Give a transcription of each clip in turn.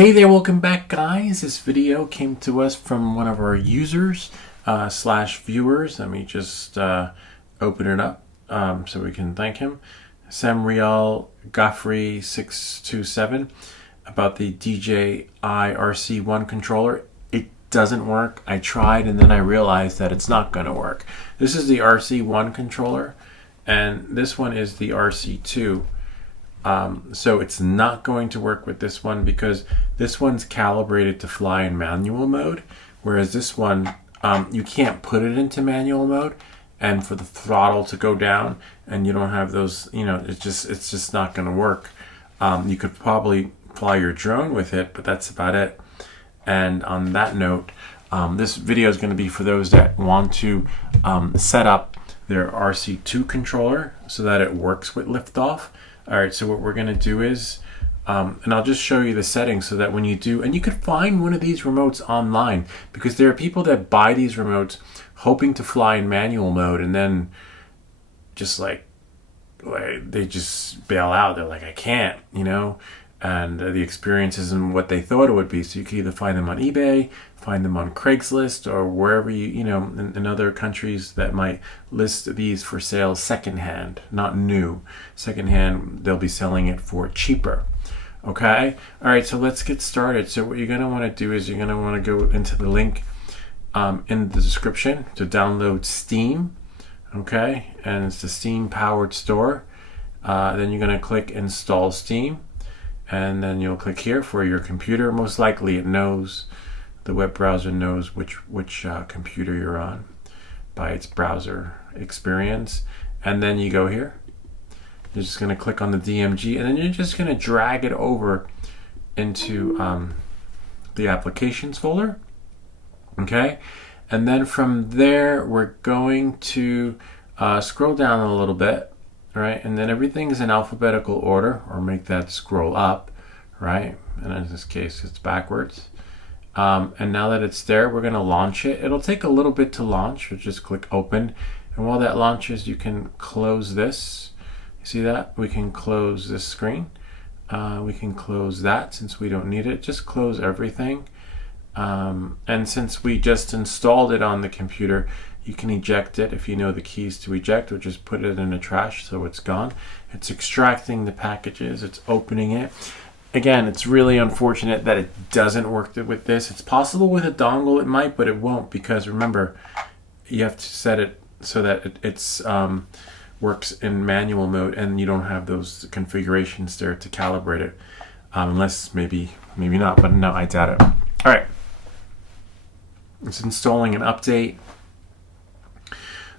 Hey there, welcome back guys. This video came to us from one of our users slash viewers. Let me just open it up so we can thank him. Samriel Goffrey 627 about the DJI RC1 controller. It doesn't work. I tried and then I realized that it's not going to work. This is the RC1 controller and this one is the RC2. So it's not going to work with this one because this one's calibrated to fly in manual mode, whereas this one you can't put it into manual mode and for the throttle to go down, and you don't have those, you know, it's just not going to work. You could probably fly your drone with it, but that's about it. And on that note, this video is going to be for those that want to set up their RC2 controller so that it works with Liftoff. All right, so what we're gonna do is, and I'll just show you the settings so that when you do, and you could find one of these remotes online because there are people that buy these remotes hoping to fly in manual mode and then just like they just bail out. They're like, I can't, you know, and the experience isn't what they thought it would be. So you can either find them on eBay, find them on Craigslist, or wherever you know, in other countries that might list these for sale secondhand, not new. Secondhand, they'll be selling it for cheaper. Okay? All right, so let's get started. So what you're going to want to do is you're going to want to go into the link in the description to download Steam. Okay? And it's the Steam powered store. Then you're going to click install Steam. And then you'll click here for your computer. Most likely it knows, the web browser knows which computer you're on by its browser experience. And then you go here. You're just going to click on the DMG and then you're just going to drag it over into the applications folder. Okay. And then from there, we're going to scroll down a little bit. Right, and then everything's in alphabetical order, or make that scroll up, right? And in this case, it's backwards. And now that it's there, we're going to launch it. It'll take a little bit to launch. We'll just click open. And while that launches, you can close this. You see that? We can close this screen. We can close that since we don't need it. Just close everything. And since we just installed it on the computer, you can eject it if you know the keys to eject, or just put it in the trash so it's gone. It's extracting the packages, it's opening it. Again, it's really unfortunate that it doesn't work with this. It's possible with a dongle it might, but it won't, because remember, you have to set it so that it works in manual mode and you don't have those configurations there to calibrate it. Unless maybe not, but no, I doubt it. All right, it's installing an update.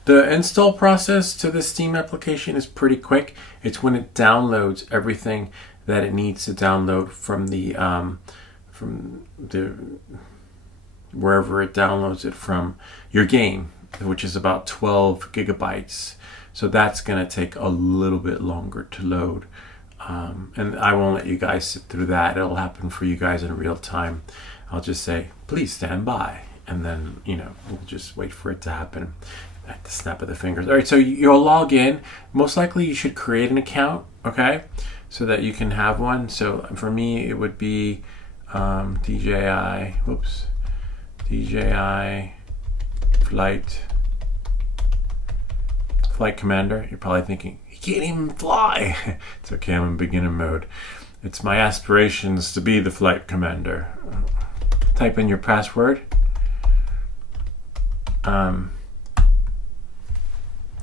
The install process to the Steam application is pretty quick. It's when it downloads everything that it needs to download from the wherever it downloads it from, your game, which is about 12 gigabytes. So that's going to take a little bit longer to load. And I won't let you guys sit through that. It'll happen for you guys in real time. I'll just say, please stand by. And then, you know, we'll just wait for it to happen at the snap of the fingers. All right, so you'll log in. Most likely you should create an account, okay, so that you can have one. So for me, it would be DJI Flight Commander. You're probably thinking, he can't even fly. It's okay, I'm in beginner mode. It's my aspirations to be the flight commander. Type in your password.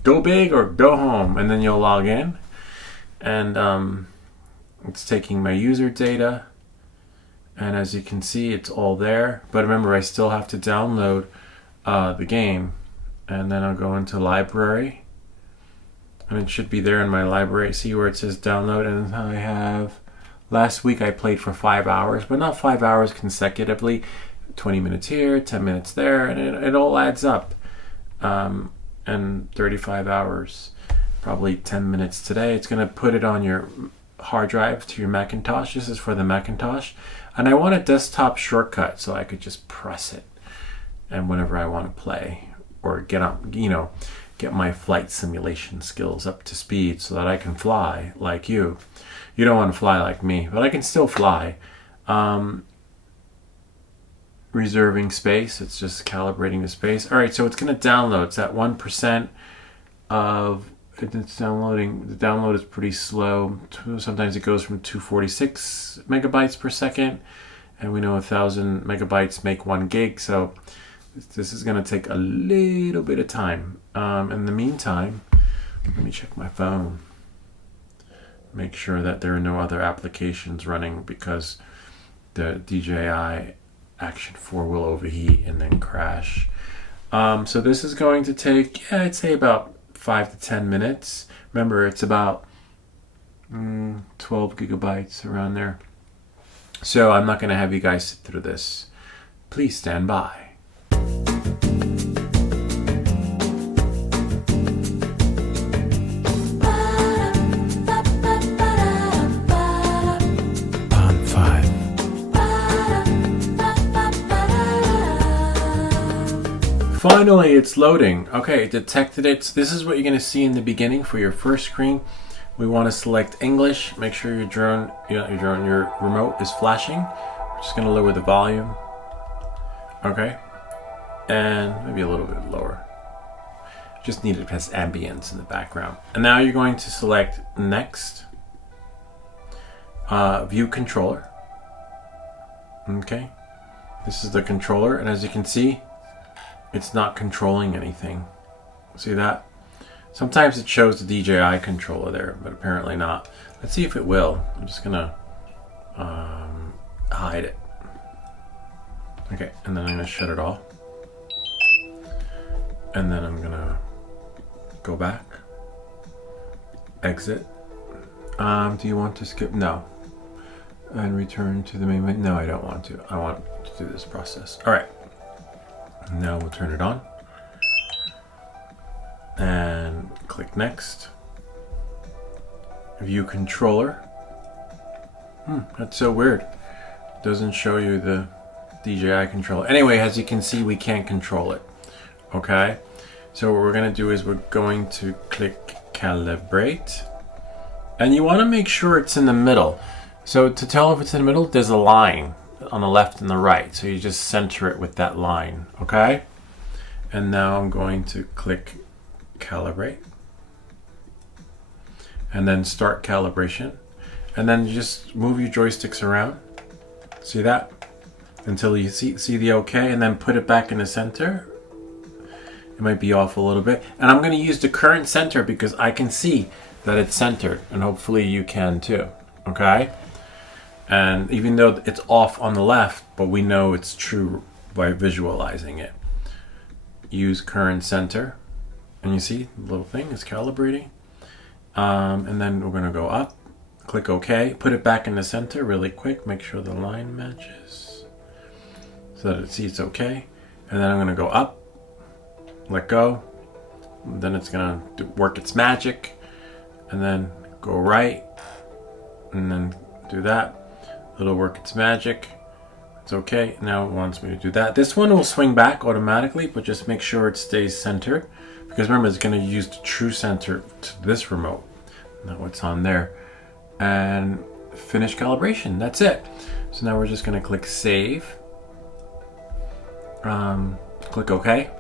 Go big or go home, and then you'll log in, and it's taking my user data, and as you can see, it's all there. But remember, I still have to download the game, and then I'll go into library, and it should be there in my library. See where it says download, and I have, last week I played for 5 hours, but not 5 hours consecutively. 20 minutes here, 10 minutes there, and it all adds up. And 35 hours, probably 10 minutes today. It's going to put it on your hard drive to your Macintosh. This is for the Macintosh. And I want a desktop shortcut so I could just press it. And whenever I want to play or get up, you know, get my flight simulation skills up to speed so that I can fly like you. You don't want to fly like me, but I can still fly. Reserving space. It's just calibrating the space. All right, so it's going to download. It's at 1% of it's downloading. The download is pretty slow. Sometimes it goes from 246 megabytes per second, and we know 1,000 megabytes make 1 gig. So this is going to take a little bit of time. In the meantime, let me check my phone. Make sure that there are no other applications running, because the DJI Action 4 will overheat and then crash. So this is going to take, I'd say about 5 to 10 minutes. Remember, it's about 12 gigabytes around there. So I'm not going to have you guys sit through this. Please stand by. Finally, it's loading. Okay, it detected it. So this is what you're going to see in the beginning for your first screen. We want to select English. Make sure your drone, your remote is flashing. We're just going to lower the volume. Okay, and maybe a little bit lower. Just need it as ambience in the background. And now you're going to select Next. View controller. Okay, this is the controller, and as you can see, it's not controlling anything. See that? Sometimes it shows the DJI controller there, but apparently not. Let's see if it will. I'm just gonna hide it. Okay, and then I'm gonna shut it off. And then I'm gonna go back, exit. Do you want to skip? No. And return to the main menu? No, I don't want to. I want to do this process. All right. Now we'll turn it on and click Next. View controller. That's so weird. It doesn't show you the DJI controller. Anyway, as you can see, we can't control it. Okay, so what we're going to do is we're going to click Calibrate, and you want to make sure it's in the middle. So to tell if it's in the middle, there's a line on the left and the right, so you just center it with that line. Okay, and now I'm going to click Calibrate and then start calibration, and then you just move your joysticks around, see that, until you see the OK, and then put it back in the center. It might be off a little bit, and I'm going to use the current center because I can see that it's centered, and hopefully you can too. Okay, and even though it's off on the left, but we know it's true by visualizing it. Use current center, and you see the little thing is calibrating. And then we're going to go up, click OK, put it back in the center really quick, make sure the line matches so that it sees OK. And then I'm going to go up, let go, then it's going to work its magic, and then go right, and then do that. It'll work its magic. It's okay. Now it wants me to do that. This one will swing back automatically, but just make sure it stays centered, because remember, it's going to use the true center to this remote, not what's on there. And finish calibration. That's it. So now we're just going to click Save. Click OK.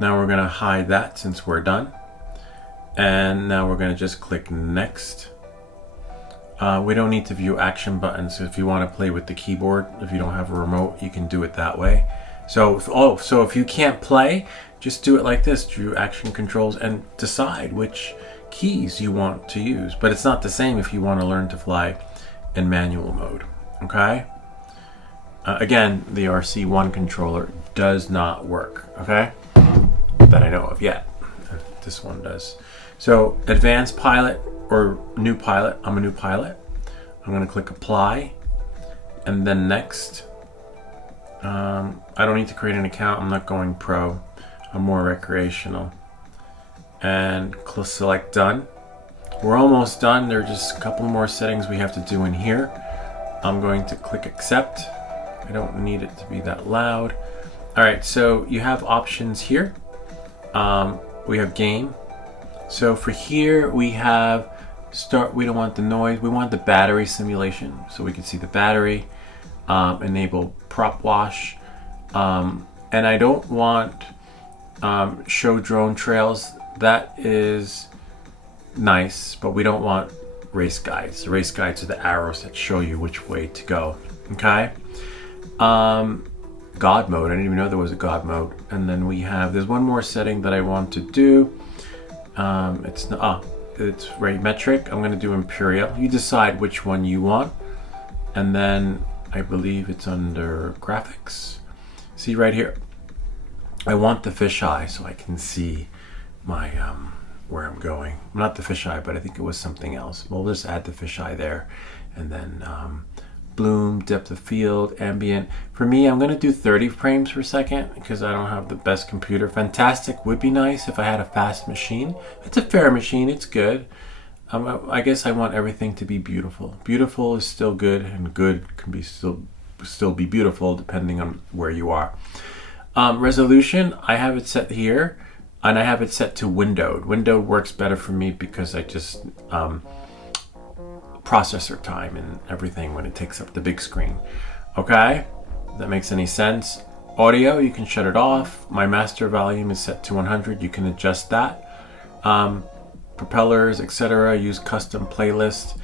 Now we're going to hide that since we're done. And now we're going to just click Next. We don't need to view action buttons. If you want to play with the keyboard, if you don't have a remote, you can do it that way. So if you can't play, just do it like this, view action controls, and decide which keys you want to use. But it's not the same if you want to learn to fly in manual mode. Okay? Again, the RC1 controller does not work. Okay? That I know of yet. This one does. So advanced pilot or new pilot. I'm a new pilot. I'm going to click Apply and then Next. I don't need to create an account. I'm not going pro. I'm more recreational. And select Done. We're almost done. There are just a couple more settings we have to do in here. I'm going to click Accept. I don't need it to be that loud. All right, so you have options here. We have game. So for here we have We don't want the noise. We want the battery simulation, so we can see the battery. Enable prop wash, and I don't want show drone trails. That is nice, but we don't want race guides. The race guides are the arrows that show you which way to go. Okay. God mode. I didn't even know there was a God mode. And then there's one more setting that I want to do. It's Raymetric. I'm going to do Imperial. You decide which one you want. And then I believe it's under graphics. See right here. I want the fisheye so I can see my where I'm going. Not the fisheye, but I think it was something else. We'll just add the fisheye there, and then bloom, depth of field, ambient. For me, I'm going to do 30 frames per second because I don't have the best computer. Fantastic would be nice if I had a fast machine. It's a fair machine. It's good. I guess I want everything to be beautiful. Beautiful is still good, and good can be still be beautiful depending on where you are. Resolution, I have it set here, and I have it set to windowed. Windowed works better for me because I just processor time and everything when it takes up the big screen. Okay, if that makes any sense. Audio, you can shut it off. My master volume is set to 100. You can adjust that. Propellers, etc. Use custom playlist.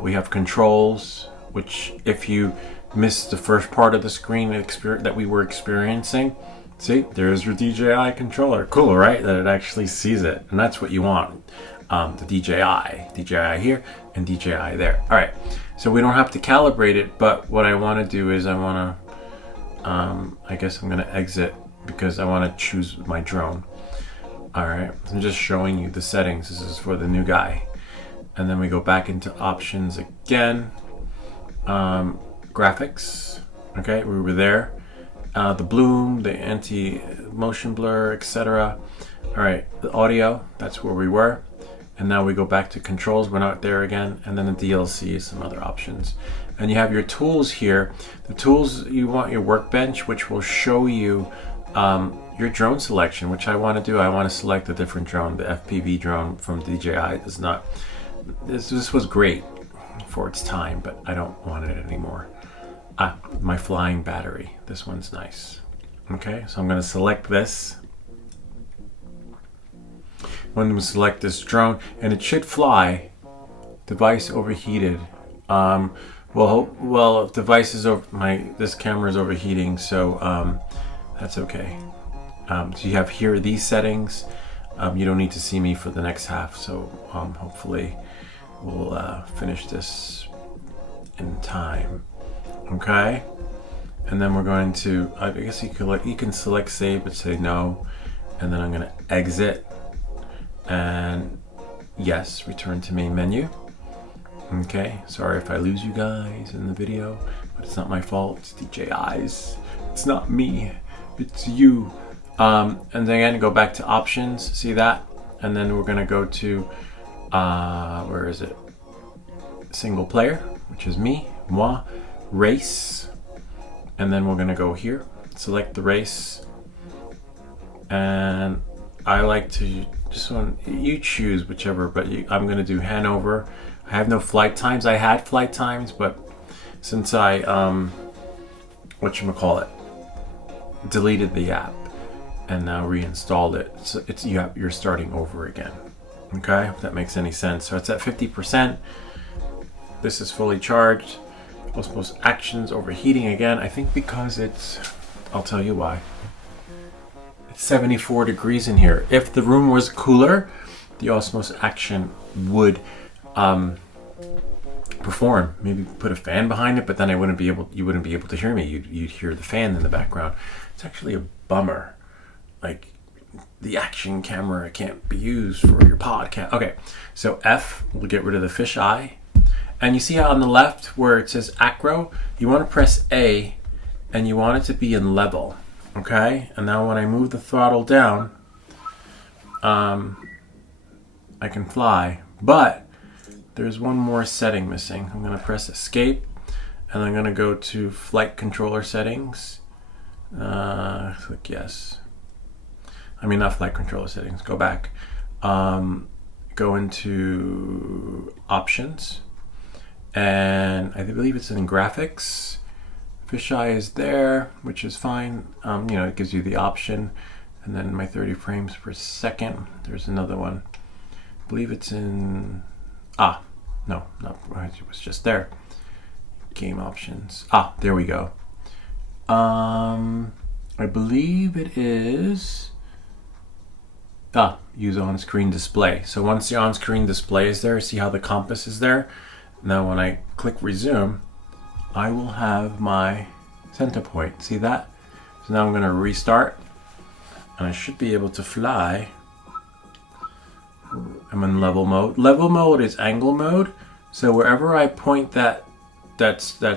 We have controls, which if you missed the first part of the screen that we were experiencing, see, there's your DJI controller. Cool, right? That it actually sees it, and that's what you want. The DJI here and DJI there. All right, so we don't have to calibrate it, but what I want to do is I guess I'm going to exit because I want to choose my drone. All right, I'm just showing you the settings. This is for the new guy. And then we go back into options again. Graphics, okay, we were there. The bloom, the anti-motion blur, etc. All right, the audio, that's where we were. And now we go back to controls, we're not there again. And then the DLC, some other options. And you have your tools here. The tools, you want your workbench, which will show you your drone selection, which I want to do. I want to select a different drone. The FPV drone from DJI does not. This was great for its time, but I don't want it anymore. My flying battery. This one's nice. Okay, so I'm going to select this. I'm going to select this drone, and it should fly. Device overheated. Well, device is over. This camera is overheating, so that's okay. So you have here these settings. You don't need to see me for the next half, so hopefully we'll finish this in time. Okay, and then we're going to. I guess you can select save, but say no, and then I'm going to exit, and yes, return to main menu. Okay, sorry if I lose you guys in the video, but it's not my fault. It's DJI's. It's not me. It's you. And then again, go back to options. See that? And then we're gonna go to where is it? Single player, which is moi, race, and then we're gonna go here. Select the race, and I like to you choose whichever, but I'm gonna do Hanover. I have no flight times. I had flight times, but since I deleted the app and now reinstalled it, so you're starting over again. Okay, if that makes any sense. So it's at 50%. This is fully charged. Osmos actions overheating again. I think because I'll tell you why. It's 74 degrees in here. If the room was cooler, the Osmos action would perform. Maybe put a fan behind it, but then you wouldn't be able to hear me. You'd hear the fan in the background. It's actually a bummer. Like, the action camera can't be used for your podcast. Okay, so F will get rid of the fisheye. And you see how on the left where it says acro, you want to press A and you want it to be in level. Okay, and now when I move the throttle down, I can fly, but there's one more setting missing. I'm going to press escape, and I'm going to go to flight controller settings. Click yes. I mean, not flight controller settings. Go back. Go go into options, and I believe it's in graphics. Fisheye is there, which is fine. You know, it gives you the option. And then my 30 frames per second. There's another one. I believe it's in, no, it was just there. Game options. There we go. I believe it is, use on-screen display. So once the on-screen display is there, see how the compass is there? Now when I click resume, I will have my center point. See that? So now I'm going to restart, and I should be able to fly. I'm in level mode. Level mode is angle mode. So wherever I point that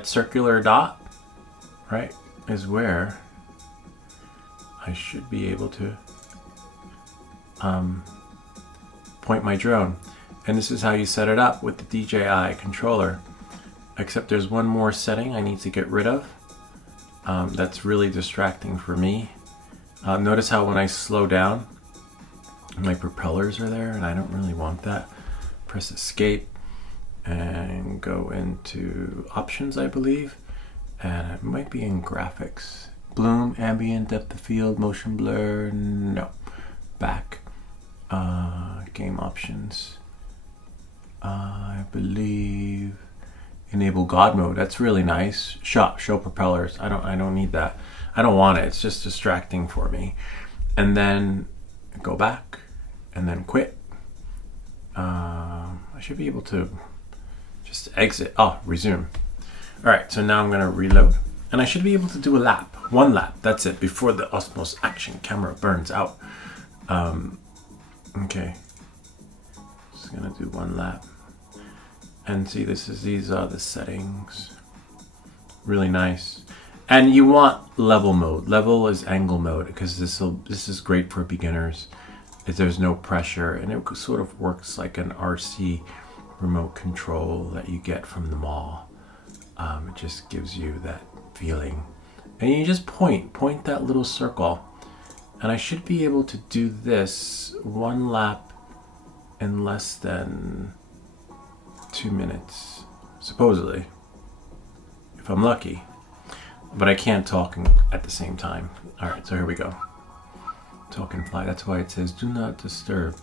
circular dot, right, is where I should be able to point my drone. And this is how you set it up with the DJI controller. Except there's one more setting I need to get rid of. That's really distracting for me. Notice how when I slow down, my propellers are there, and I don't really want that. Press escape and go into options, I believe. And it might be in graphics. Bloom, ambient, depth of field, motion blur, no. Back, game options. I believe enable God mode. That's really nice. Show propellers. I don't need that. I don't want it. It's just distracting for me. And then go back, and then quit. I should be able to just exit. Resume. All right. So now I'm gonna reload, and I should be able to do a lap. One lap. That's it. Before the Osmos Action camera burns out. Okay. Just gonna do one lap. And see, these are the settings. Really nice. And you want level mode. Level is angle mode, because this is great for beginners. If there's no pressure, and it sort of works like an RC remote control that you get from the mall. It just gives you that feeling. And you just point that little circle. And I should be able to do this one lap in less than 2 minutes, supposedly, if I'm lucky. But I can't talk at the same time. All right, so here we go. Talk and fly. That's why it says do not disturb.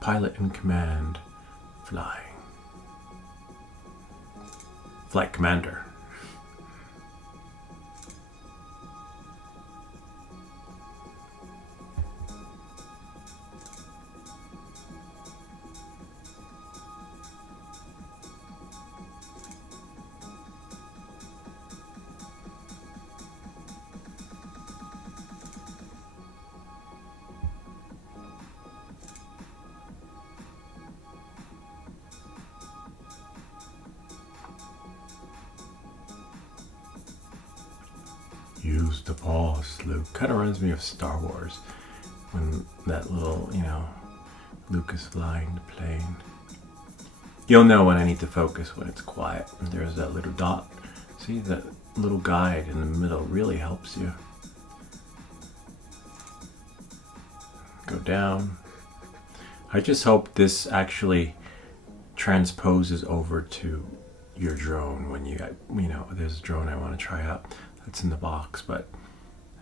Pilot in command. Fly. Flight commander. Use the pause, Luke. Kind of reminds me of Star Wars, when that little, Luke is flying the plane. You'll know when I need to focus when it's quiet. And there's that little dot. See, that little guide in the middle really helps you. Go down. I just hope this actually transposes over to your drone when there's a drone I want to try out. It's in the box, but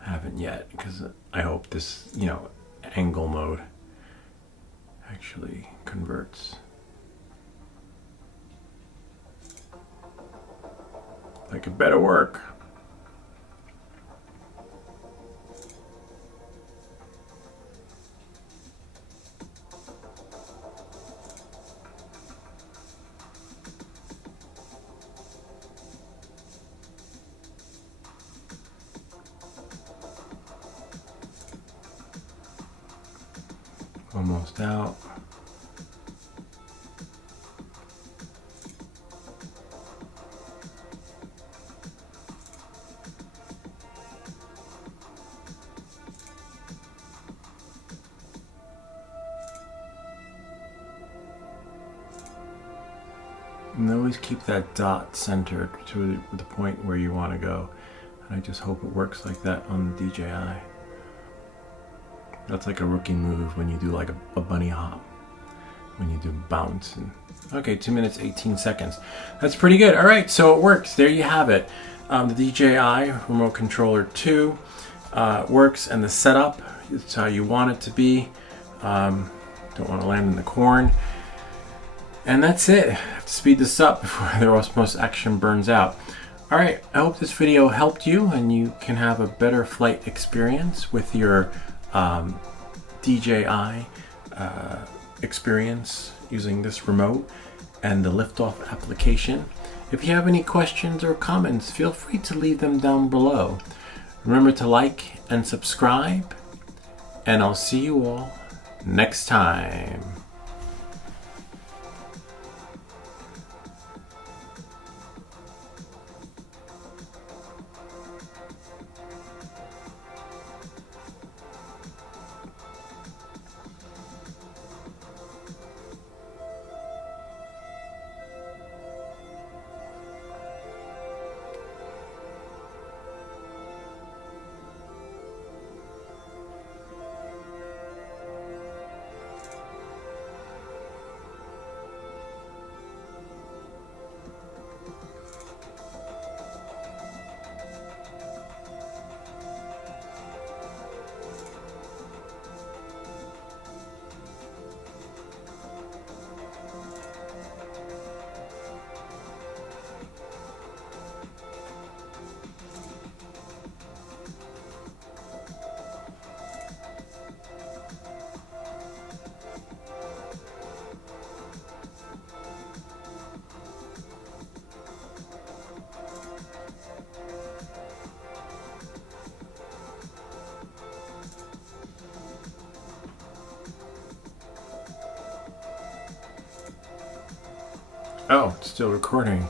I haven't yet, because I hope this, angle mode actually converts. Like it better work. Almost out. And always keep that dot centered to the point where you want to go. And I just hope it works like that on the DJI. That's like a rookie move when you do like a bunny hop. when you do bounce. And, okay, 2 minutes, 18 seconds. That's pretty good. All right, so it works. There you have it. The DJI Remote Controller 2 works, and the setup is how you want it to be. Don't want to land in the corn. And that's it. I have to speed this up before the most action burns out. All right, I hope this video helped you and you can have a better flight experience with your DJI experience using this remote and the Liftoff application. If you have any questions or comments, feel free to leave them down below. Remember to like and subscribe, and I'll see you all next time. Oh, it's still recording.